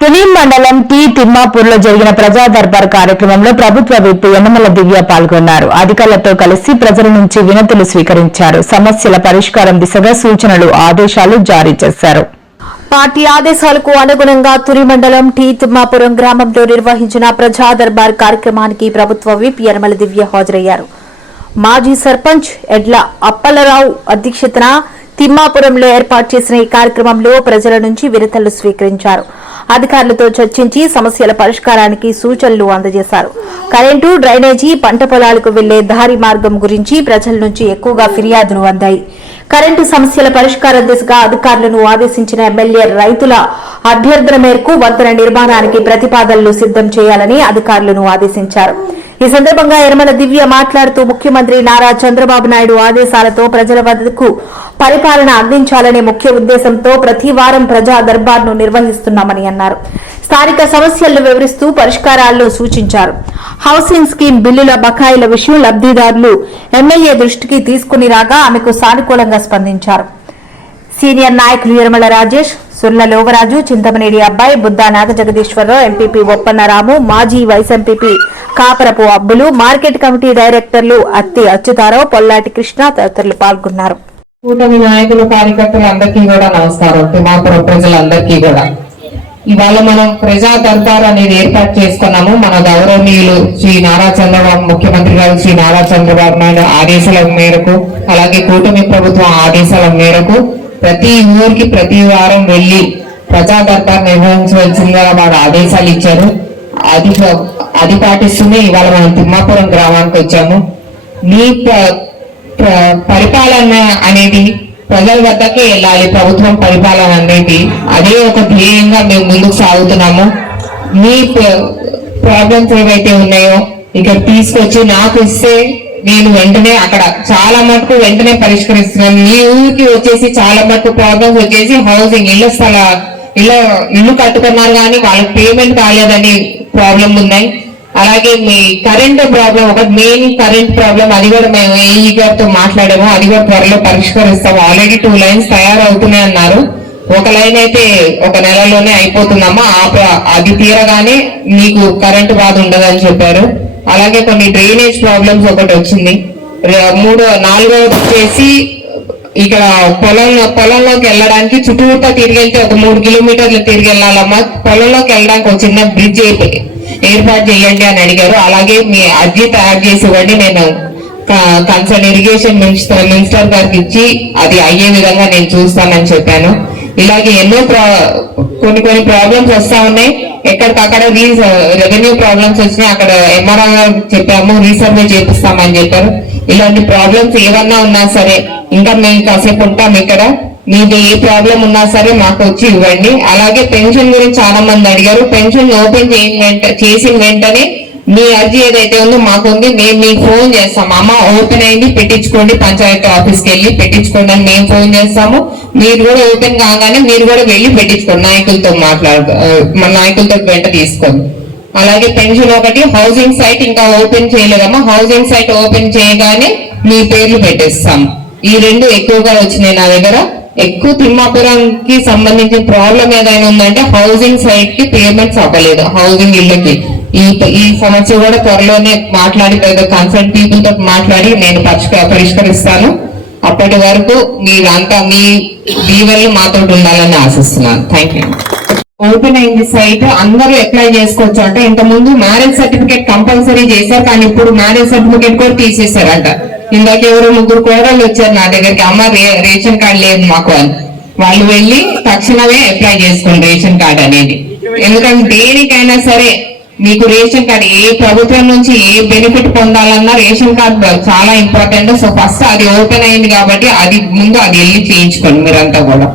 తుని మండలం టి తిమ్మాపూర్లో జరిగిన ప్రజా దర్బార్ కార్యక్రమంలో ప్రభుత్వ విప్ యనమల దివ్య పాల్గొన్నారు. అధికారులతో కలిసి ప్రజల నుంచి వినతులు స్వీకరించారు. సమస్యల పరిష్కారం దిశగా సూచనలు ఆదేశాలు జారీ చేశారు. పార్టీ ఆదేశాలకు అనుగుణంగా తురి మండలం టీ తిమ్మాపురం గ్రామంలో నిర్వహించిన ప్రజా దర్బార్ కార్యక్రమానికి ప్రభుత్వ విప్ యనమల దివ్య హాజరయ్యారు. మాజీ సర్పంచ్ ఎడ్ల అప్పలరావు అధ్యక్షతన తిమ్మాపురంలో ఏర్పాటు చేసిన ఈ కార్యక్రమంలో ప్రజల నుంచి వినతులు స్వీకరించారు. అధికారులతో చర్చించి సమస్యల పరిష్కారానికి సూచనలు అందజేశారు. కరెంటు డ్రైనేజీ పంట పొలాలకు వెళ్ళే దారి మార్గం గురించి ప్రజల నుంచి ఎక్కువగా ఫిర్యాదులు అందాయి. కరెంటు సమస్యల పరిష్కారం దిశగా అధికారులను ఆదేశించిన ఎమ్మెల్యే రైతుల అభ్యర్థన మేరకు వంతెన నిర్మాణానికి ప్రతిపాదనలు సిద్దం చేయాలని అధికారులను ఆదేశించారు. ఈ సందర్భంగా యనమల దివ్య మాట్లాడుతూ ముఖ్యమంత్రి నారా చంద్రబాబు నాయుడు ఆదేశాలతో ప్రజల వద్దకు పరిపాలన అందించాలనే ముఖ్య ఉద్దేశంతో ప్రతి వారం ప్రజా దర్బార్ను నిర్వహిస్తున్నామని అన్నారు. స్థానిక సమస్యలను వివరిస్తూ పరిష్కారాలను సూచించారు. హౌసింగ్ స్కీమ్ బిల్లుల బకాయిల విషయం లబ్దిదారులు ఎమ్మెల్యే దృష్టికి తీసుకుని రాగా ఆమెకు సానుకూలంగా స్పందించారు. సీనియర్ నాయకులు యరమల రాజేష్ సుర్ల లోవరాజు చింతమనేడి అబ్బాయి బుద్దా నాగ జగదీశ్వరరావు ఎంపీపీ ఒప్పన్నరాము మాజీ vice MPP Kaparapu Abbulu market committee డైరెక్టర్లు అత్తి అచ్యుతారావు పొల్లాటి కృష్ణ తదితరులు పాల్గొన్నారు. కూటమి నాయకులు కార్యకర్తలందరికీ కూడా నమస్కారం. తిమాపురం ప్రజలందరికీ కూడా. ఇవాళ మనం ప్రజా దర్బార్ అనేది ఏర్పాటు చేసుకున్నాము. మన గౌరవనీయులు శ్రీ నారా చంద్రబాబు ముఖ్యమంత్రి గారు శ్రీ నారా చంద్రబాబు నాయుడు ఆదేశాల మేరకు అలాగే కూటమి ప్రభుత్వం ఆదేశాల మేరకు ప్రతి ఊరికి ప్రతి వారం వెళ్ళి ప్రజా దర్బార్ నిర్వహించవలసిందిగా వారు ఆదేశాలు ఇచ్చారు. అది అది పాటిస్తూనే ఇవాళ మనం తిమ్మాపురం గ్రామానికి వచ్చాము. మీ పరిపాలన అనేది ప్రజల వద్దకే వెళ్ళాలి ప్రభుత్వం పరిపాలన అనేది. అదే ఒక ధ్యేయంగా మేము ముందుకు సాగుతున్నాము. మీ ప్రాబ్లమ్స్ ఏవైతే ఉన్నాయో ఇక్కడ తీసుకొచ్చి నాకు ఇస్తే నేను వెంటనే అక్కడ చాలా మటుకు వెంటనే పరిష్కరిస్తున్నాను. మీ ఊరికి వచ్చేసి చాలా మటుకు ప్రాబ్లమ్స్ వచ్చేసి హౌసింగ్ ఇళ్ళ స్థల ఇళ్ళ ఇల్లు కట్టుకున్నారు కానీ వాళ్ళకి పేమెంట్ కాలేదని ప్రాబ్లం ఉన్నాయి. అలాగే మీ కరెంట్ ప్రాబ్లం ఒక మెయిన్ కరెంట్ ప్రాబ్లం అది కూడా మేము ఏఈ గారితో మాట్లాడాము. అది కూడా త్వరలో పరిష్కరిస్తాము. ఆల్రెడీ టూ లైన్స్ తయారవుతున్నాయి అన్నారు. ఒక లైన్ అయితే ఒక నెలలోనే అయిపోతుందమ్మా. ఆ అది తీరగానే మీకు కరెంటు బాధ ఉండదని చెప్పారు. అలాగే కొన్ని డ్రైనేజ్ ప్రాబ్లమ్స్ ఒకటి వచ్చింది. మూడో నాలుగోది వచ్చేసి ఇక్కడ పొలం పొలంలోకి వెళ్ళడానికి చుట్టూతా తిరిగి వెళ్తే ఒక మూడు కిలోమీటర్లు తిరిగి వెళ్ళాలమ్మా. పొలంలోకి వెళ్ళడానికి ఒక చిన్న బ్రిడ్జ్ ఏర్పాటు చేయండి అని అడిగారు. అలాగే మీ అర్జీ తయారు చేసి ఇవ్వండి నేను కన్సర్న్ ఇరిగేషన్ మినిస్టర్ మినిస్టర్ గారికి ఇచ్చి అది అయ్యే విధంగా నేను చూస్తానని చెప్పాను. ఇలాగే ఎన్నో ప్రా- కొన్ని కొన్ని ప్రాబ్లమ్స్ వస్తా ఉన్నాయి. ఎక్కడికక్కడ రెవెన్యూ ప్రాబ్లమ్స్ వచ్చినా అక్కడ ఎంఆర్ఆర్ uh, గారు చెప్పాము రీసర్వే చేపిస్తామని చెప్పారు. ఇలాంటి ప్రాబ్లమ్స్ ఏమన్నా ఉన్నా సరే ఇంకా మేము కాసేపు ఉంటాం ఇక్కడ. మీకు ఏ ప్రాబ్లం ఉన్నా సరే మాకు వచ్చి ఇవ్వండి. అలాగే పెన్షన్ గురించి చాలా మంది అడిగారు పెన్షన్ ఓపెన్ చేసిన వెంటనే మీ అర్జీ ఏదైతే ఉందో మాకు ఉంది మేము మీకు ఫోన్ చేస్తాం అమ్మ ఓపెన్ అయింది పెట్టించుకోండి పంచాయతీ ఆఫీస్కి వెళ్ళి పెట్టించుకోండి అని మేము ఫోన్ చేస్తాము. మీరు కూడా ఓపెన్ కాగానే మీరు కూడా వెళ్ళి పెట్టించుకోండి. నాయకులతో మాట్లాడు మన నాయకులతో వెంట తీసుకోండి. అలాగే పెన్షన్ ఒకటి హౌసింగ్ సైట్ ఇంకా ఓపెన్ చేయలేదమ్మా. హౌసింగ్ సైట్ ఓపెన్ చేయగానే మీ పేర్లు పెట్టేస్తాం. ఈ రెండు ఎక్కువగా వచ్చినాయి నా దగ్గర. ఎక్కువ తిమ్మాపురంకి సంబంధించిన ప్రాబ్లం ఏదైనా ఉందంటే హౌసింగ్ సైట్కి పేమెంట్స్ అవ్వలేదు. హౌసింగ్ ఇళ్ళకి. ఈ ఈ సమస్య కూడా త్వరలోనే మాట్లాడి కన్సల్ట్ పీపుల్తో మాట్లాడి నేను పరిష్కరిస్తాను. అప్పటి వరకు మీరంతా మీ దీవెనలు మాతో ఉండాలని ఆశిస్తున్నాను. థ్యాంక్ యూ ఓపెన్ అయింది సైట్ అందరూ అప్లై చేసుకోవచ్చు అంటే. ఇంత ముందు మ్యారేజ్ సర్టిఫికేట్ కంపల్సరీ చేశారు కానీ ఇప్పుడు మ్యారేజ్ సర్టిఫికేట్ కూడా తీసేశారంట. ఇందాక ఎవరో ముగ్గురు కోడళ్ళు వచ్చారు నా దగ్గరికి. అమ్మ రేషన్ కార్డు లేదు మాకు అని. వాళ్ళు వెళ్ళి తక్షణమే అప్లై చేసుకోండి రేషన్ కార్డు అనేది. ఎందుకంటే దేనికైనా సరే మీకు రేషన్ కార్డు ఏ ప్రభుత్వం నుంచి ఏ బెనిఫిట్ పొందాలన్నా రేషన్ కార్డు చాలా ఇంపార్టెంట్ సో ఫస్ట్ అది ఓపెన్ అయింది కాబట్టి అది ముందు అది వెళ్ళి చేయించుకోండి మీరంతా కూడా.